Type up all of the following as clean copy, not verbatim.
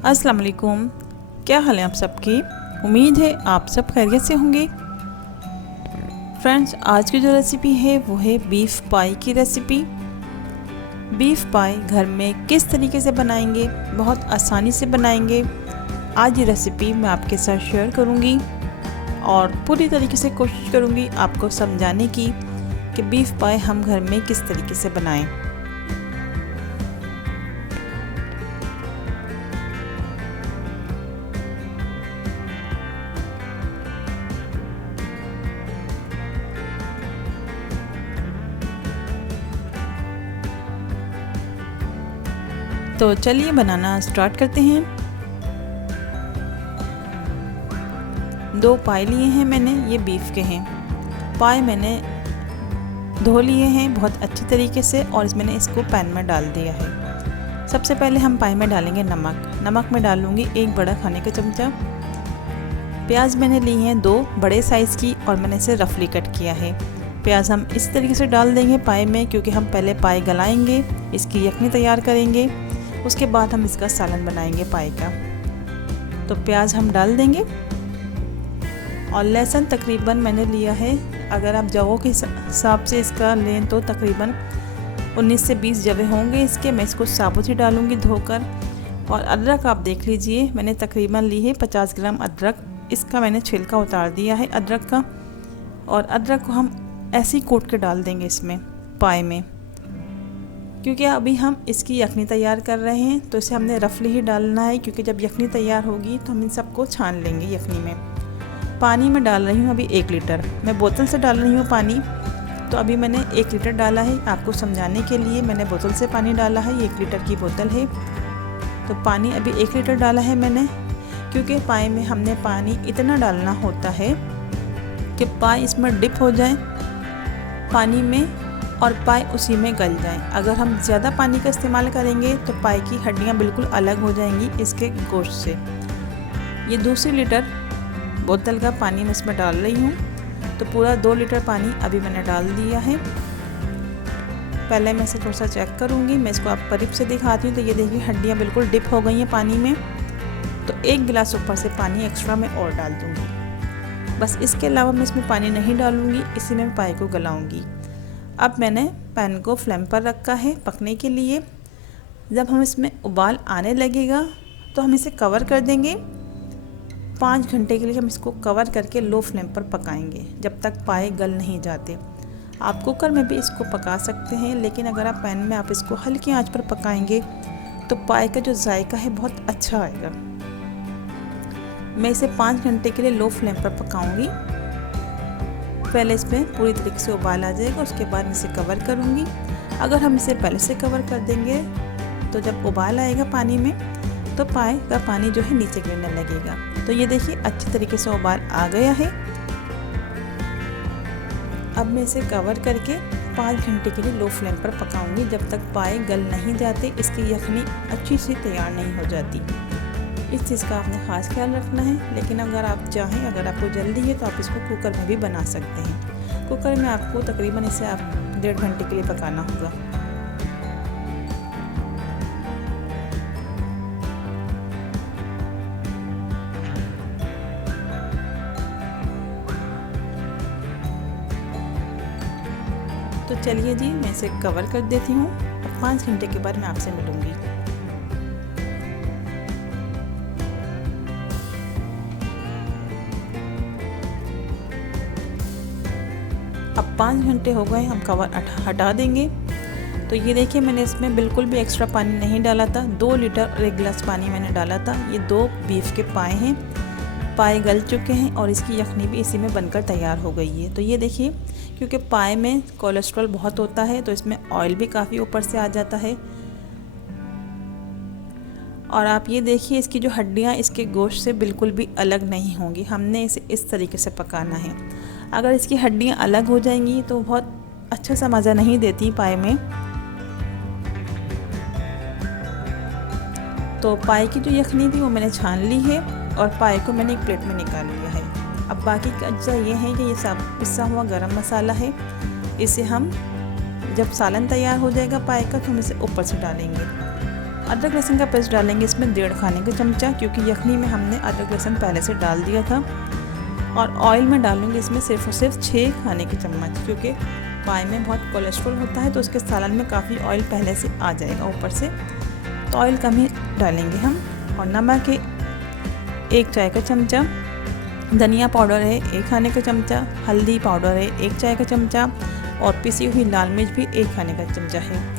अस्सलाम वालेकुम। क्या हाल है आप सबकी? उम्मीद है आप सब खैरियत से होंगे। फ्रेंड्स, आज की जो रेसिपी है वो है बीफ पाई की रेसिपी। बीफ पाई घर में किस तरीके से बनाएंगे, बहुत आसानी से बनाएंगे। आज ये रेसिपी मैं आपके साथ शेयर करूंगी और पूरी तरीके से कोशिश करूंगी आपको समझाने की कि बीफ पाई हम घर में किस तरीके से बनाएं। तो चलिए बनाना स्टार्ट करते हैं। 2 पाए लिए हैं मैंने, ये बीफ के हैं। पाए मैंने धो लिए हैं बहुत अच्छी तरीके से और मैंने इसको पैन में डाल दिया है। सबसे पहले हम पाए में डालेंगे नमक में डालूंगी 1 बड़ा खाने का चमचा। प्याज मैंने ली हैं 2 बड़े साइज़ की और मैंने इसे रफली कट किया है। प्याज हम इस तरीके से डाल देंगे पाए में, क्योंकि हम पहले पाए गलाएंगे, इसकी यखनी तैयार करेंगे, उसके बाद हम इसका सालन बनाएंगे पाए का। तो प्याज हम डाल देंगे और लहसुन तकरीबन मैंने लिया है, अगर आप जवों के हिसाब से इसका लें तो तकरीबन 19 से 20 जवे होंगे इसके। मैं इसको साबुत ही डालूंगी धोकर। और अदरक आप देख लीजिए, मैंने तकरीबन ली है 50 ग्राम अदरक। इसका मैंने छिलका उतार दिया है अदरक का, और अदरक को हम ऐसे ही कूट के डाल देंगे इसमें पाए में, क्योंकि अभी हम इसकी यखनी तैयार कर रहे हैं। तो इसे हमने रफली ही डालना है, क्योंकि जब यखनी तैयार होगी तो हम इन सबको छान लेंगे यखनी में। पानी में डाल रही हूँ अभी 1 लीटर, मैं बोतल से डाल रही हूँ पानी। तो अभी मैंने 1 लीटर डाला है, आपको समझाने के लिए मैंने बोतल से पानी डाला है। 1 लीटर की बोतल है, तो पानी अभी 1 लीटर डाला है मैंने, क्योंकि पाए में हमने पानी इतना डालना होता है कि पाए इसमें डिप हो जाए पानी में और पाए उसी में गल जाएं। अगर हम ज़्यादा पानी का इस्तेमाल करेंगे तो पाए की हड्डियाँ बिल्कुल अलग हो जाएंगी इसके गोश्त से। ये 2 लीटर बोतल का पानी मैं इसमें डाल रही हूँ। तो पूरा 2 लीटर पानी अभी मैंने डाल दिया है। पहले मैं इसे थोड़ा सा चेक करूँगी, मैं इसको आप करीब से दिखाती हूँ। तो ये देखिए हड्डियाँ बिल्कुल डिप हो गई हैं पानी में। तो 1 गिलास ऊपर से पानी एक्स्ट्रा मैं और डाल दूँगी, बस। इसके अलावा मैं इसमें पानी नहीं डालूँगी, इसी में पाए को गलाऊँगी। अब मैंने पैन को फ्लेम पर रखा है पकने के लिए। जब हम इसमें उबाल आने लगेगा तो हम इसे कवर कर देंगे। 5 घंटे के लिए हम इसको कवर करके लो फ्लेम पर पकाएंगे, जब तक पाए गल नहीं जाते। आप कुकर में भी इसको पका सकते हैं, लेकिन अगर आप पैन में आप इसको हल्की आंच पर पकाएंगे तो पाए का जो जायका है बहुत अच्छा आएगा। मैं इसे 5 घंटे के लिए लो फ्लेम पर पकाऊंगी। पहले इसमें पूरी तरीके से उबाल आ जाएगा, उसके बाद इसे कवर करूंगी। अगर हम इसे पहले से कवर कर देंगे तो जब उबाल आएगा पानी में तो पाए का पानी जो है नीचे गिरने लगेगा। तो ये देखिए अच्छी तरीके से उबाल आ गया है। अब मैं इसे कवर करके 5 घंटे के लिए लो फ्लेम पर पकाऊंगी, जब तक पाए गल नहीं जाते, इसकी यखनी अच्छी सी तैयार नहीं हो जाती। इस चीज़ का आपने ख़ास ख्याल रखना है। लेकिन अगर आप चाहें, अगर आपको जल्दी है तो आप इसको कुकर में भी बना सकते हैं। कुकर में आपको तकरीबन इसे आप 1.5 घंटे के लिए पकाना होगा। तो चलिए जी, मैं इसे कवर कर देती हूँ। अब 5 घंटे के बाद मैं आपसे मिलूँगी। अब 5 घंटे हो गए, हम कवर हटा देंगे। तो ये देखिए मैंने इसमें बिल्कुल भी एक्स्ट्रा पानी नहीं डाला था। 2 लीटर और 1 गिलास पानी मैंने डाला था। ये 2 बीफ के पाए हैं, पाए गल चुके हैं और इसकी यखनी भी इसी में बनकर तैयार हो गई है। तो ये देखिए, क्योंकि पाए में कोलेस्ट्रॉल बहुत होता है तो इसमें ऑयल भी काफ़ी ऊपर से आ जाता है। और आप ये देखिए, इसकी जो हड्डियाँ इसके गोश्त से बिल्कुल भी अलग नहीं होंगी। हमने इसे इस तरीके से पकाना है। अगर इसकी हड्डियाँ अलग हो जाएंगी तो बहुत अच्छा सा मज़ा नहीं देती पाए में। तो पाए की जो यखनी थी वो मैंने छान ली है और पाए को मैंने एक प्लेट में निकाल लिया है। अब बाकी का अज्जा ये है कि ये सब पिसा हुआ गरम मसाला है। इसे हम जब सालन तैयार हो जाएगा पाए का तो हम इसे ऊपर से डालेंगे। अदरक लहसुन का पेस्ट डालेंगे इसमें 1.5 खाने का चमचा, क्योंकि यखनी में हमने अदरक लहसुन पहले से डाल दिया था। और ऑयल में डालूंगी इसमें सिर्फ और सिर्फ 6 खाने के चम्मच, क्योंकि पाए में बहुत कोलेस्ट्रॉल होता है तो उसके सालन में काफ़ी ऑयल पहले से आ जाएगा ऊपर से, तो ऑयल कम ही डालेंगे हम। और नमक है 1 चाय का चमचा, धनिया पाउडर है 1 खाने का चमचा, हल्दी पाउडर है 1 चाय का चमचा, और पिसी हुई लाल मिर्च भी 1 खाने का चमचा है।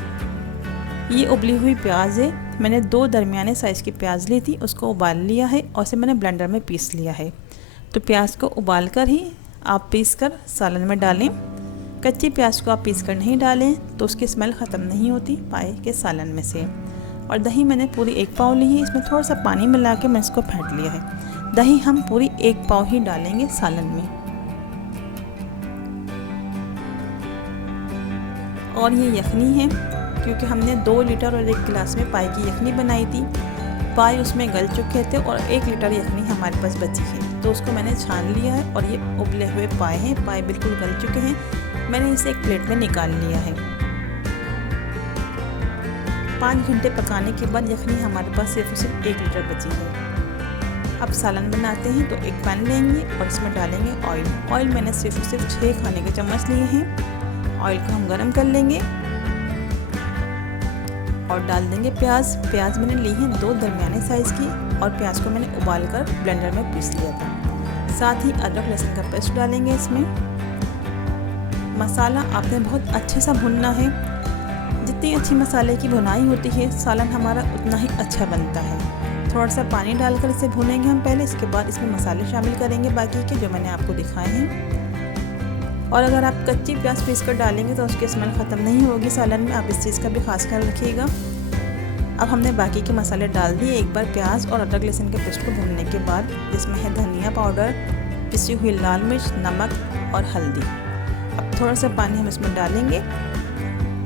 ये उबली हुई प्याज है, मैंने 2 दरमियाने साइज़ की प्याज ली थी, उसको उबाल लिया है और उसे मैंने ब्लेंडर में पीस लिया है। तो प्याज को उबाल कर ही आप पीस कर सालन में डालें। कच्ची प्याज को आप पीस कर नहीं डालें तो उसकी स्मेल ख़त्म नहीं होती पाए के सालन में से। और दही मैंने पूरी 1 पाव ली है, इसमें थोड़ा सा पानी मिला के मैं इसको फेंट लिया है। दही हम पूरी 1 पाव ही डालेंगे सालन में। और ये यखनी है, क्योंकि हमने 2 लीटर और 1 गिलास में पाए की यखनी बनाई थी। पाए उसमें गल चुके थे और 1 लीटर यखनी हमारे पास बची है, तो उसको मैंने छान लिया है। और ये उबले हुए पाए हैं, पाए बिल्कुल गल चुके हैं, मैंने इसे एक प्लेट में निकाल लिया है। 5 घंटे पकाने के बाद यखनी हमारे पास सिर्फ 1 लीटर बची है। अब सालन बनाते हैं, तो एक पैन लेंगे और इसमें डालेंगे ऑयल। ऑयल मैंने सिर्फ 6 खाने के चम्मच लिए हैं। ऑयल को हम गरम कर लेंगे और डाल देंगे प्याज। प्याज मैंने ली है 2 दरमियाने साइज़ की, और प्याज को मैंने उबाल कर ब्लेंडर में पीस लिया था। साथ ही अदरक लहसुन का पेस्ट डालेंगे इसमें। मसाला आपने बहुत अच्छे से भुनना है, जितनी अच्छी मसाले की भुनाई होती है सालन हमारा उतना ही अच्छा बनता है। थोड़ा सा पानी डालकर इसे भुनेंगे हम पहले, इसके बाद इसमें मसाले शामिल करेंगे बाकी के जो मैंने आपको दिखाए हैं। और अगर आप कच्ची प्याज पीस कर डालेंगे तो उसकी स्मेल ख़त्म नहीं होगी सालन में, आप इस चीज़ का भी खास ख्याल रखिएगा। अब हमने बाकी के मसाले डाल दिए एक बार प्याज और अदरक लहसुन के पेस्ट को भूनने के बाद, जिसमें है धनिया पाउडर, पिसी हुई लाल मिर्च, नमक और हल्दी। अब थोड़ा सा पानी हम इसमें डालेंगे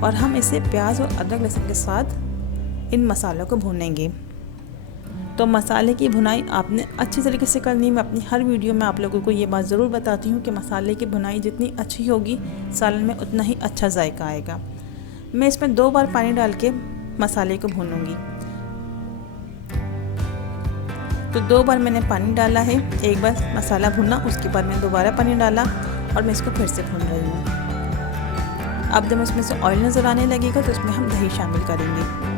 और हम इसे प्याज और अदरक लहसुन के साथ इन मसालों को भूनेंगे। तो मसाले की भुनाई आपने अच्छी तरीके से करनी है। मैं अपनी हर वीडियो में आप लोगों को ये बात ज़रूर बताती हूँ कि मसाले की भुनाई जितनी अच्छी होगी सालन में उतना ही अच्छा जायका आएगा। मैं इसमें 2 बार पानी डाल के मसाले को भूनूंगी। तो 2 बार मैंने पानी डाला है, एक बार मसाला भुना, उसके बाद मैंने दोबारा पानी डाला और मैं इसको फिर से भून रही हूँ। अब जब इसमें से ऑयल नज़र आने लगेगा तो इसमें हम दही शामिल करेंगे।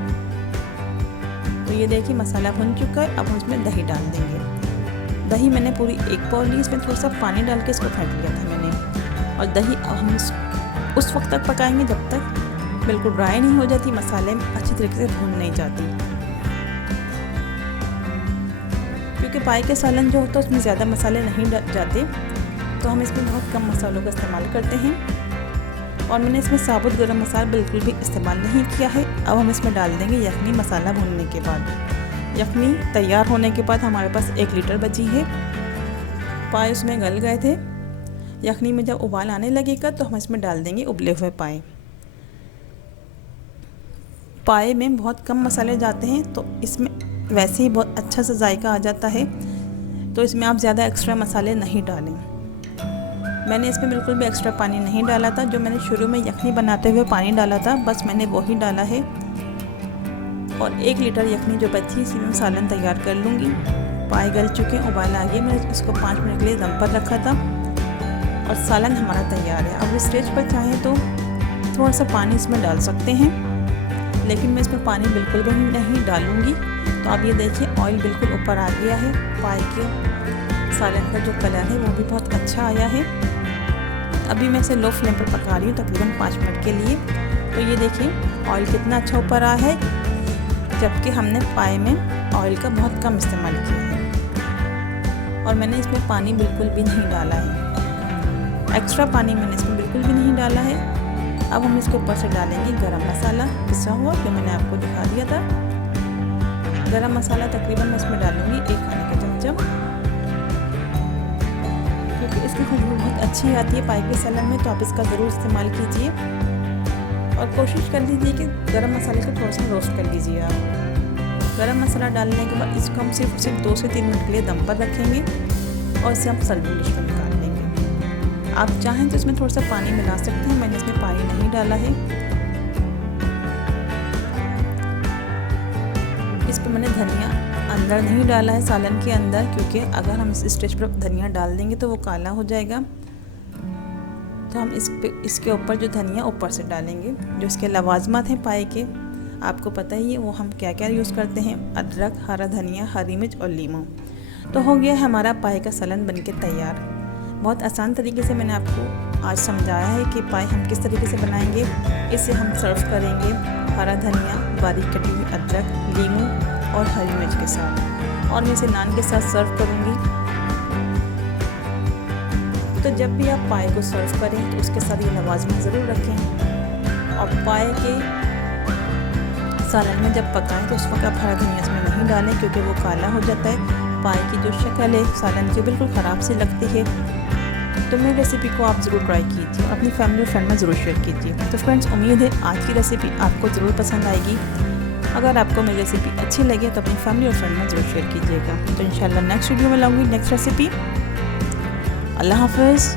तो ये देखिए मसाला भुन चुका है, अब हम इसमें दही डाल देंगे। दही मैंने पूरी 1 पाव ली, इसमें थोड़ा सा पानी डाल के इसको फेंट लिया था मैंने। और दही अब हम उस वक्त तक पकाएंगे जब तक बिल्कुल ड्राई नहीं हो जाती, मसाले में अच्छी तरीके से भून नहीं जाती। क्योंकि पाए के सालन जो होता है उसमें ज़्यादा मसाले नहीं जाते, तो हम इसमें बहुत कम मसालों का इस्तेमाल करते हैं। और मैंने इसमें साबुत गरम मसाला बिल्कुल भी इस्तेमाल नहीं किया है। अब हम इसमें डाल देंगे यखनी मसाला भूनने के बाद। यखनी तैयार होने के बाद हमारे पास 1 लीटर बची है। पाए उसमें गल गए थे। यखनी में जब उबाल आने लगेगा तो हम इसमें डाल देंगे उबले हुए पाए। पाए में बहुत कम मसाले जाते हैं तो इसमें वैसे ही बहुत अच्छा सा जायका आ जाता है, तो इसमें आप ज़्यादा एक्स्ट्रा मसाले नहीं डालें। मैंने इसमें बिल्कुल भी एक्स्ट्रा पानी नहीं डाला था, जो मैंने शुरू में यखनी बनाते हुए पानी डाला था बस मैंने वो ही डाला है। और 1 लीटर यखनी जो बची इसी में सालन तैयार कर लूँगी। पाए गल चुके हैं, उबाल आ गया, मैंने इसको 5 मिनट के लिए दम पर रखा था और सालन हमारा तैयार है। अब इस स्टेज पर चाहें तो थोड़ा सा पानी इसमें डाल सकते हैं, लेकिन मैं इसमें पानी बिल्कुल भी नहीं डालूँगी। तो आप ये देखिए ऑयल बिल्कुल ऊपर आ गया है। पाए के सालन का जो कलर है वो भी बहुत अच्छा आया है। अभी मैं इसे लो फ्लेम पर पका रही हूँ तकरीबन 5 मिनट के लिए। तो ये देखिए ऑयल कितना अच्छा ऊपर आया है, जबकि हमने पाए में ऑयल का बहुत कम इस्तेमाल किया है। और मैंने इसमें पानी बिल्कुल भी नहीं डाला है, एक्स्ट्रा पानी मैंने इसमें बिल्कुल भी नहीं डाला है। अब हम इसके ऊपर से डालेंगे गरम मसाला पिसा हुआ, जो मैंने आपको दिखा दिया था। गरम मसाला तकरीबन मैं इसमें डालूँगी 1 खाने का चमचा, क्योंकि इसकी खुशबू बहुत अच्छी आती है पाए के सालन में, तो आप इसका ज़रूर इस्तेमाल कीजिए। और कोशिश कर लीजिए कि गरम मसाले को थोड़ा सा रोस्ट कर लीजिए आप। गरम मसाला डालने के बाद इसको हम सिर्फ 2 से 3 मिनट के लिए दम पर रखेंगे और इसे हम सर्विंग डिश में निकाल लेंगे। आप चाहें तो इसमें थोड़ा सा पानी मिला सकते हैं, मैंने इसमें पानी नहीं डाला है। अंदर नहीं डाला है सालन के अंदर, क्योंकि अगर हम इस स्टेज पर धनिया डाल देंगे तो वो काला हो जाएगा। तो हम इसके ऊपर जो धनिया ऊपर से डालेंगे। जो इसके लवाजमात हैं पाए के, आपको पता ही है वो हम क्या क्या यूज़ करते हैं, अदरक, हरा धनिया, हरी मिर्च और लीमू। तो हो गया हमारा पाए का सालन बनके तैयार। बहुत आसान तरीके से मैंने आपको आज समझाया है कि पाए हम किस तरीके से बनाएंगे। इसे हम सर्व करेंगे हरा धनिया, बारीक कटी हुई अदरक, लीमू और हरी मिर्च के साथ, और मैं इसे नान के साथ सर्व करूँगी। तो जब भी आप पाए को सर्व करें तो उसके साथ ये लवाजमा ज़रूर रखें। और पाए के सालन में जब पकाएं तो उस वक्त आप हरा धनिया इसमें नहीं डालें, क्योंकि वो काला हो जाता है। पाए की जो शक्ल है सालन की बिल्कुल ख़राब सी लगती है। तो मेरी रेसिपी को आप ज़रूर ट्राई कीजिए और अपनी फैमिली और फ्रेंड में ज़रूर शेयर कीजिए। तो फ्रेंड्स, उम्मीद है आज की रेसिपी आपको ज़रूर पसंद आएगी। अगर आपको मेरी रेसिपी अच्छी लगे तो अपनी फैमिली और फ्रेंड में ज़रूर शेयर कीजिएगा। तो इंशाल्लाह नेक्स्ट वीडियो में लाऊंगी नेक्स्ट रेसिपी। अल्लाह हाफ़िज़।